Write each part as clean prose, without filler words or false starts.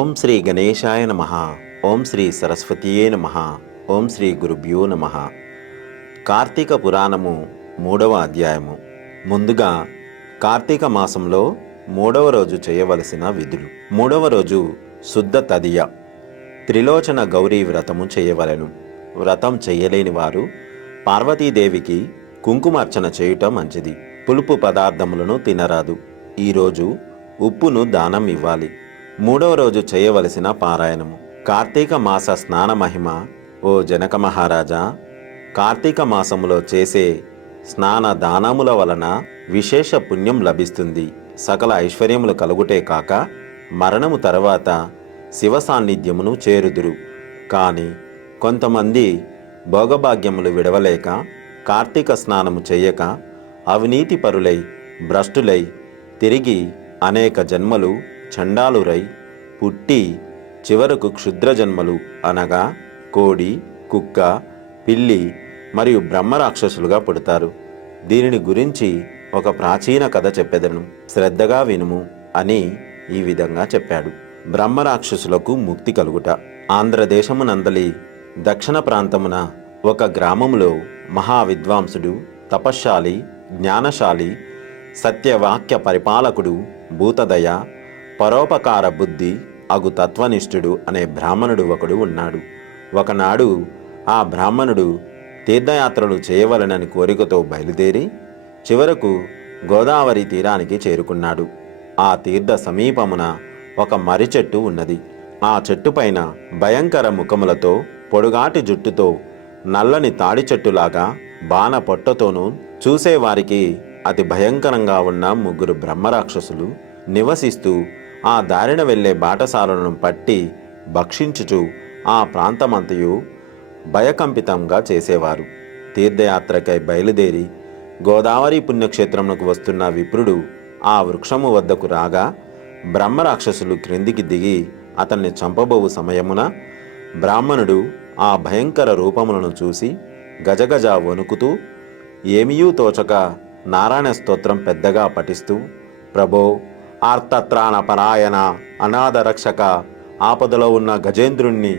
ఓం శ్రీ గణేశాయ నమః. ఓం శ్రీ సరస్వతీయే నమః. ఓం శ్రీ గురుభ్యో నమః. కార్తీక పురాణము 3వ అధ్యాయము. ముందుగా కార్తీక మాసంలో 3వ రోజు చేయవలసిన విధులు. 3వ రోజు శుద్ధ తదియ, త్రిలోచన గౌరీ వ్రతము చేయవలెను. వ్రతం చేయలేని వారు పార్వతీదేవికి కుంకుమార్చన చేయుట మంచిది. పులుపు పదార్థములను తినరాదు. ఈరోజు ఉప్పును దానం ఇవ్వాలి. 3వ రోజు చేయవలసిన పారాయణము. కార్తీక మాస స్నాన మహిమ. ఓ జనక మహారాజా, కార్తీక మాసములో చేసే స్నాన దానముల వలన విశేష పుణ్యం లభిస్తుంది. సకల ఐశ్వర్యములు కలుగుటే కాక మరణము తర్వాత శివ సాన్నిధ్యమును చేరుదురు. కాని కొంతమంది భోగభాగ్యములు విడవలేక కార్తీక స్నానము చెయ్యక అవినీతి పరులై భ్రష్టులై తిరిగి అనేక జన్మలు చండాలురై పుట్టి చివరకు క్షుద్ర జన్మలు అనగా కోడి, కుక్క, పిల్లి మరియు బ్రహ్మరాక్షసులుగా పుడతారు. దీనిని గురించి ఒక ప్రాచీన కథ చెప్పెదను, శ్రద్ధగా వినుము అని ఈ విధంగా చెప్పాడు. బ్రహ్మరాక్షసులకు ముక్తి కలుగుట. ఆంధ్రదేశమునందలి దక్షిణ ప్రాంతమున ఒక గ్రామములో మహావిద్వాంసుడు, తపశ్శాలి, జ్ఞానశాలి, సత్యవాక్య పరిపాలకుడు, భూతదయ, పరోపకార బుద్ధి అగు తత్వనిష్ఠుడు అనే బ్రాహ్మణుడు ఒకడు ఉన్నాడు. ఒకనాడు ఆ బ్రాహ్మణుడు తీర్థయాత్రలు చేయవలనని కోరికతో బయలుదేరి చివరకు గోదావరి తీరానికి చేరుకున్నాడు. ఆ తీర్థ సమీపమున ఒక మర్రి చెట్టు ఉన్నది. ఆ చెట్టుపైన భయంకర ముఖములతో, పొడుగాటి జుట్టుతో, నల్లని తాడి చెట్టులాగా బాణ పొట్టతోనూ చూసేవారికి అతి భయంకరంగా ఉన్న 3 బ్రహ్మరాక్షసులు నివసిస్తూ ఆ దారిన వెళ్లే బాటసారులను పట్టి భక్షించుచు ఆ ప్రాంతమంతయు భయకంపితంగా చేసేవారు. తీర్థయాత్రకై బయలుదేరి గోదావరి పుణ్యక్షేత్రమునకు వస్తున్న విప్రుడు ఆ వృక్షము వద్దకు రాగా బ్రహ్మరాక్షసులు క్రిందికి దిగి అతన్ని చంపబోవు సమయమున బ్రాహ్మణుడు ఆ భయంకర రూపములను చూసి గజగజ వణుకుతూ ఏమీయూ తోచక నారాయణ స్తోత్రం పెద్దగా పఠిస్తూ, ప్రభో, ఆర్తత్రాణ పరాయణ, అనాథ రక్షక, ఆపదలో ఉన్న గజేంద్రుణ్ణి,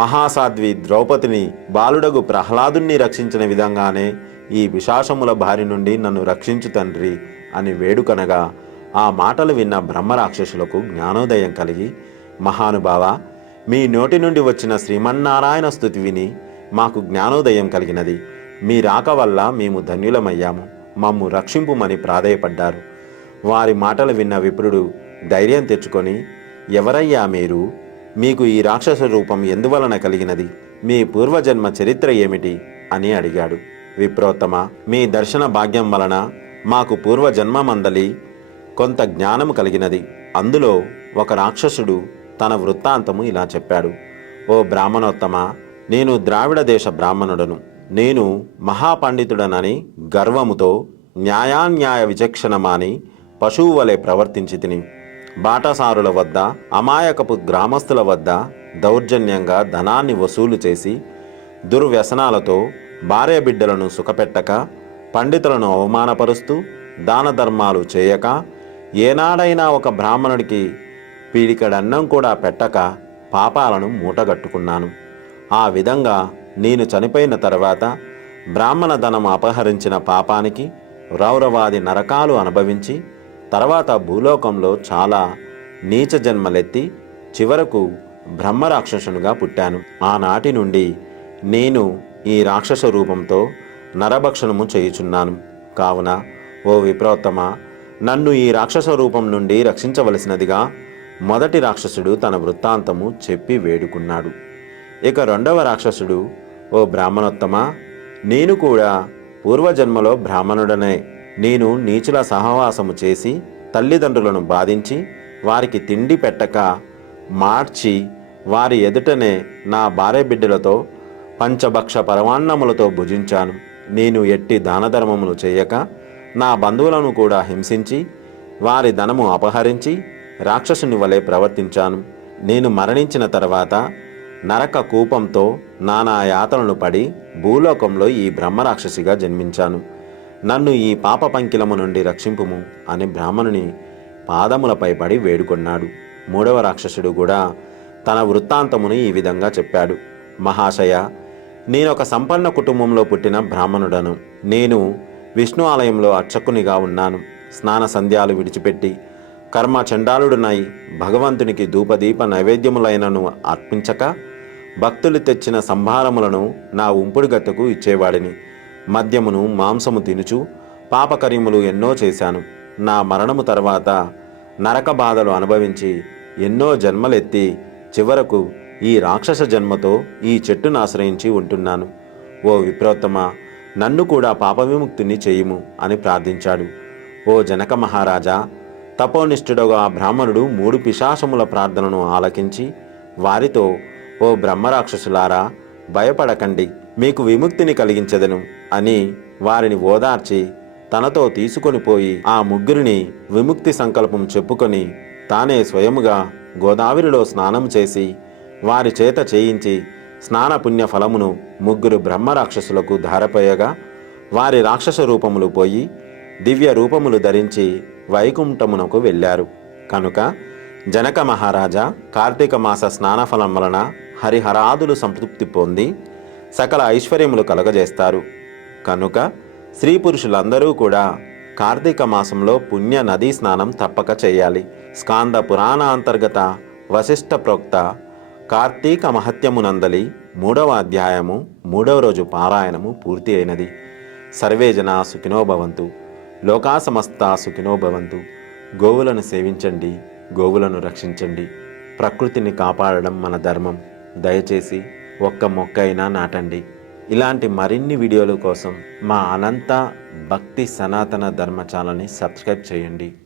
మహాసాధ్వి ద్రౌపదిని, బాలుడగు ప్రహ్లాదుణ్ణి రక్షించిన విధంగానే ఈ విశాసముల బారి నుండి నన్ను రక్షించు తండ్రి అని వేడుకనగా ఆ మాటలు విన్న బ్రహ్మరాక్షసులకు జ్ఞానోదయం కలిగి, మహానుభావ, మీ నోటి నుండి వచ్చిన శ్రీమన్నారాయణ స్తుతి విని మాకు జ్ఞానోదయం కలిగినది. మీ రాక వల్ల మేము ధన్యులమయ్యాము, మమ్ము రక్షింపుమని ప్రాధేయపడ్డారు. వారి మాటలు విన్న విప్రుడు ధైర్యం తెచ్చుకొని, ఎవరయ్యా మీరు? మీకు ఈ రాక్షస రూపం ఎందువలన కలిగినది? మీ పూర్వజన్మ చరిత్ర ఏమిటి అని అడిగాడు. విప్రోత్తమ, మీ దర్శన భాగ్యం వలన మాకు పూర్వజన్మమందలి కొంత జ్ఞానము కలిగినది. అందులో ఒక రాక్షసుడు తన వృత్తాంతము ఇలా చెప్పాడు. ఓ బ్రాహ్మణోత్తమ, నేను ద్రావిడ దేశ బ్రాహ్మణుడను. నేను మహాపండితుడనని గర్వముతో న్యాయాన్యాయ విచక్షణమాని పశువు వలె ప్రవర్తించి తిని బాటసారుల వద్ద, అమాయకపు గ్రామస్తుల వద్ద దౌర్జన్యంగా ధనాన్ని వసూలు చేసి దుర్వ్యసనాలతో భార్య బిడ్డలను సుఖపెట్టక, పండితులను అవమానపరుస్తూ దాన ధర్మాలు చేయక, ఏనాడైనా ఒక బ్రాహ్మణుడికి పీడికడన్నం కూడా పెట్టక పాపాలను మూటగట్టుకున్నాను. ఆ విధంగా నేను చనిపోయిన తర్వాత బ్రాహ్మణ ధనం అపహరించిన పాపానికి రౌరవాది నరకాలు అనుభవించి తర్వాత భూలోకంలో చాలా నీచ జన్మలెత్తి చివరకు బ్రహ్మరాక్షసునిగా పుట్టాను. ఆనాటి నుండి నేను ఈ రాక్షస రూపంతో నరభక్షణము చేయుచున్నాను. కావున ఓ విప్రోత్తమ, నన్ను ఈ రాక్షస రూపం నుండి రక్షించవలసినదిగా మొదటి రాక్షసుడు తన వృత్తాంతము చెప్పి వేడుకున్నాడు. ఇక 2వ రాక్షసుడు, ఓ బ్రాహ్మణోత్తమ, నేను కూడా పూర్వజన్మలో బ్రాహ్మణుడనే. నేను నీచుల సహవాసము చేసి తల్లిదండ్రులను బాధించి వారికి తిండి పెట్టక మార్చి వారి ఎదుటనే నా భార్య బిడ్డలతో పంచభక్ష పరమాన్నములతో భుజించాను. నేను ఎట్టి దానధర్మములు చేయక నా బంధువులను కూడా హింసించి వారి ధనము అపహరించి రాక్షసుని వలె ప్రవర్తించాను. నేను మరణించిన తర్వాత నరక కూపంతో నానా యాతనలు పడి భూలోకంలో ఈ బ్రహ్మరాక్షసిగా జన్మించాను. నన్ను ఈ పాప పంకిలము నుండి రక్షింపుము అని బ్రాహ్మణుని పాదములపై పడి వేడుకొన్నాడు. మూడవ రాక్షసుడు కూడా తన వృత్తాంతమును ఈ విధంగా చెప్పాడు. మహాశయ, నేనొక సంపన్న కుటుంబంలో పుట్టిన బ్రాహ్మణుడను. నేను విష్ణు ఆలయంలో అర్చకునిగా ఉన్నాను. స్నాన సంధ్యాలు విడిచిపెట్టి కర్మ చండాలుడునై భగవంతునికి ధూపదీప నైవేద్యములైనను అర్పించక భక్తులు తెచ్చిన సంభారములను నా ఉంపుడు గత్తకు ఇచ్చేవాడిని. మద్యమును మాంసము తినుచు పాపకర్యములు ఎన్నో చేశాను. నా మరణము తర్వాత నరక బాధలు అనుభవించి ఎన్నో జన్మలెత్తి చివరకు ఈ రాక్షస జన్మతో ఈ చెట్టును ఆశ్రయించి ఉంటున్నాను. ఓ విప్రోత్తమ, నన్ను కూడా పాప విముక్తిని చేయుము అని ప్రార్థించాడు. ఓ జనక మహారాజా, తపోనిష్ఠుడుగా ఆ బ్రాహ్మణుడు 3 పిశాచముల ప్రార్థనను ఆలకించి వారితో, ఓ బ్రహ్మరాక్షసులారా, భయపడకండి, మీకు విముక్తిని కలిగించెదను అని వారిని ఓదార్చి తనతో తీసుకొని పోయి ఆ ముగ్గురిని విముక్తి సంకల్పం చెప్పుకొని తానే స్వయముగా గోదావరిలో స్నానం చేసి వారి చేత చేయించి స్నాన పుణ్య ఫలమును 3 బ్రహ్మరాక్షసులకు ధారపోయగా వారి రాక్షస రూపములు పోయి దివ్య రూపములు ధరించి వైకుంఠమునకు వెళ్ళారు. కనుక జనక మహారాజా, కార్తీక మాస స్నానఫలం వలన హరిహరాదులు సంతృప్తి పొంది సకల ఐశ్వర్యములు కలుగజేస్తారు. కనుక స్త్రీ పురుషులందరూ కూడా కార్తీక మాసంలో పుణ్య నదీ స్నానం తప్పక చేయాలి. స్కాంద పురాణ అంతర్గత వశిష్ఠ ప్రోక్త కార్తీక మహత్యమునందలి 3వ అధ్యాయము 3వ రోజు పారాయణము పూర్తి అయినది. సర్వే జనా సుఖినో భవంతు, లోకా సమస్తా సుఖినో భవంతు. గోవులను సేవించండి, గోవులను రక్షించండి. ప్రకృతిని కాపాడడం మన ధర్మం. దయచేసి ఒక్క మొక్క అయినా నాటండి. ఇలాంటి మరిన్ని వీడియోల కోసం మా అనంత భక్తి సనాతన ధర్మ ఛానల్ని సబ్స్క్రైబ్ చేయండి.